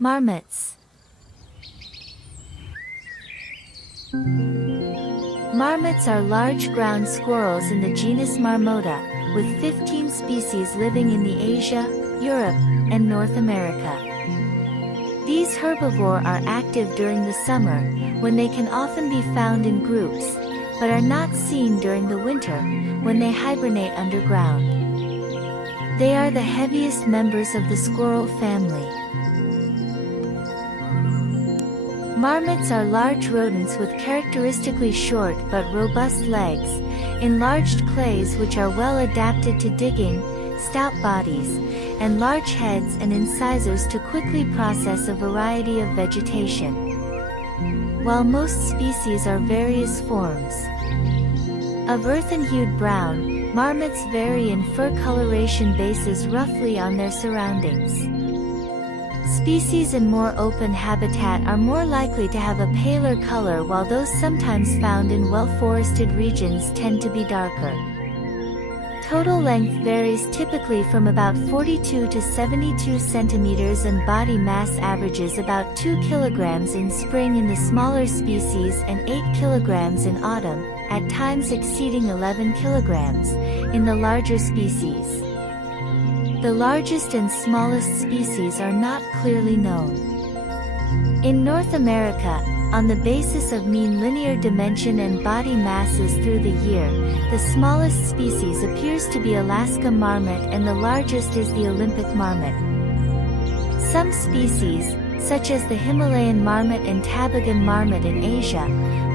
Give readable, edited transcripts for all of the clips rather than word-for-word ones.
Marmots. Marmots are large ground squirrels in the genus Marmota, with 15 species living in the Asia, Europe, and North America. These herbivores are active during the summer, when they can often be found in groups, but are not seen during the winter, when they hibernate underground. They are the heaviest members of the squirrel family. Marmots are large rodents with characteristically short but robust legs, enlarged clays which are well adapted to digging, stout bodies, and large heads and incisors to quickly process a variety of vegetation. While most species are various forms of earthen-hued brown, marmots vary in fur coloration bases roughly on their surroundings. Species in more open habitat are more likely to have a paler color, while those sometimes found in well-forested regions tend to be darker. Total length varies typically from about 42 to 72 centimeters and body mass averages about 2 kilograms in spring in the smaller species and 8 kilograms in autumn, at times exceeding 11 kilograms, in the larger species. The largest and smallest species are not clearly known. In North America, on the basis of mean linear dimension and body masses through the year, the smallest species appears to be Alaska marmot and the largest is the Olympic marmot. Some species, such as the Himalayan marmot and Tabagan marmot in Asia,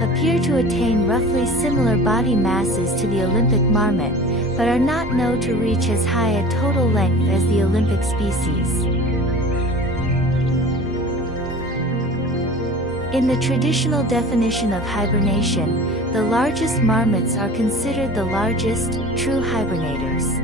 appear to attain roughly similar body masses to the Olympic marmot, but are not known to reach as high a total length as the Olympic species. In the traditional definition of hibernation, the largest marmots are considered the largest, true hibernators.